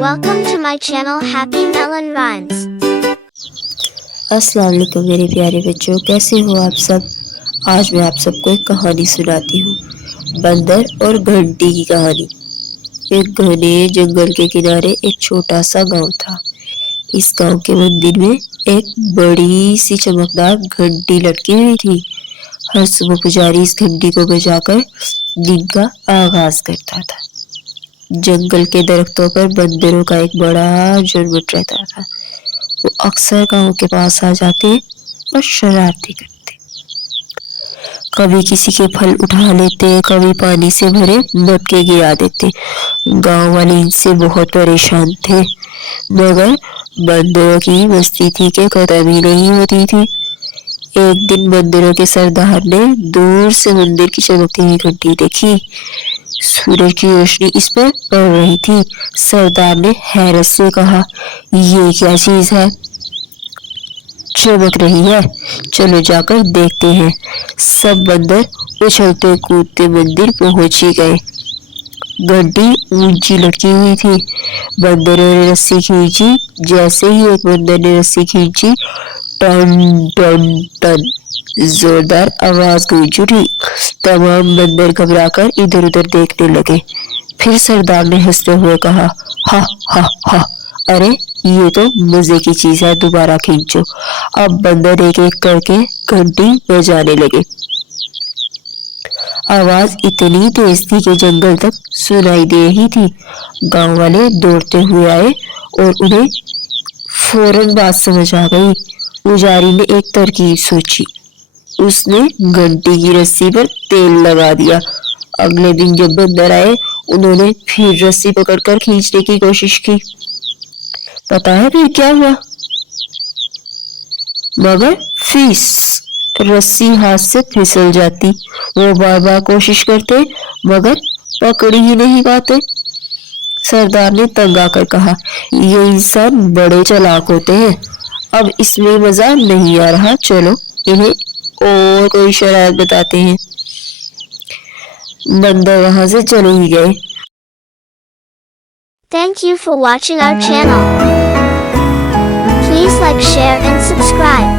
Welcome to my channel Happy Melon Rhymes. अस्सलाम वालेकुम मेरे प्यारे बच्चों, कैसे हो आप सब। आज मैं आप सबको एक कहानी सुनाती हूँ, बंदर और घंटी की कहानी। एक घने जंगल के किनारे एक छोटा सा गांव था। इस गांव के मंदिर में एक बड़ी सी चमकदार घंटी लटकी हुई थी। हर सुबह पुजारी इस घंटी को बजाकर दिन का आगाज करता था। जंगल के दरख्तों पर बंदरों का एक बड़ा झुंड रहता था। वो अक्सर गांव के पास आ जाते और शरारती करते। कभी किसी के फल उठा लेते, कभी पानी से भरे मटके गिरा देते। गांव वाले इनसे बहुत परेशान थे, मगर बंदरों की मस्ती थी कि खत्म ही नहीं होती थी। एक दिन बंदरों के सरदार ने दूर से मंदिर की चमकती हुई घंटी देखी। सूरज की रोशनी इस पर पड़ रही थी। सरदार ने हैरत से कहा, ये क्या चीज है, चमक रही है, चलो जाकर देखते हैं। सब बंदर उछलते कूदते मंदिर पहुंच ही गए। घंटी ऊंची लटकी हुई थी। बंदरों ने रस्सी खींची। जैसे ही एक बंदर ने रस्सी खींची, टन टन टन जोरदार आवाज गूंज उठी। तमाम बंदर घबराकर इधर उधर देखने लगे। फिर सरदार ने हंसते हुए कहा, हा हा हा, अरे ये तो मजे की चीज है, दोबारा खींचो। अब बंदर एक एक करके घंटी बजाने लगे। आवाज इतनी तेज थी कि जंगल तक सुनाई दे रही थी। गांव वाले दौड़ते हुए आए और उन्हें फौरन बात समझ आ गई। पुजारी ने एक तरकीब सोची। उसने घंटी की रस्सी पर तेल लगा दिया। अगले दिन जब बंदर आए, उन्होंने फिर रस्सी पकड़कर खींचने की कोशिश की। पता है फिर क्या हुआ? मगर फिस रस्सी हाथ से फिसल जाती। वो बार बार कोशिश करते, मगर पकड़ ही नहीं पाते। सरदार ने तंग आकर कहा, ये इंसान बड़े चालाक होते हैं, अब इसमें मजा नहीं आ रहा, चलो इन्हें और कोई शरारत बताते हैं। बंदर वहां से चले ही गए। Thank you for watching our channel. Please like, share and subscribe.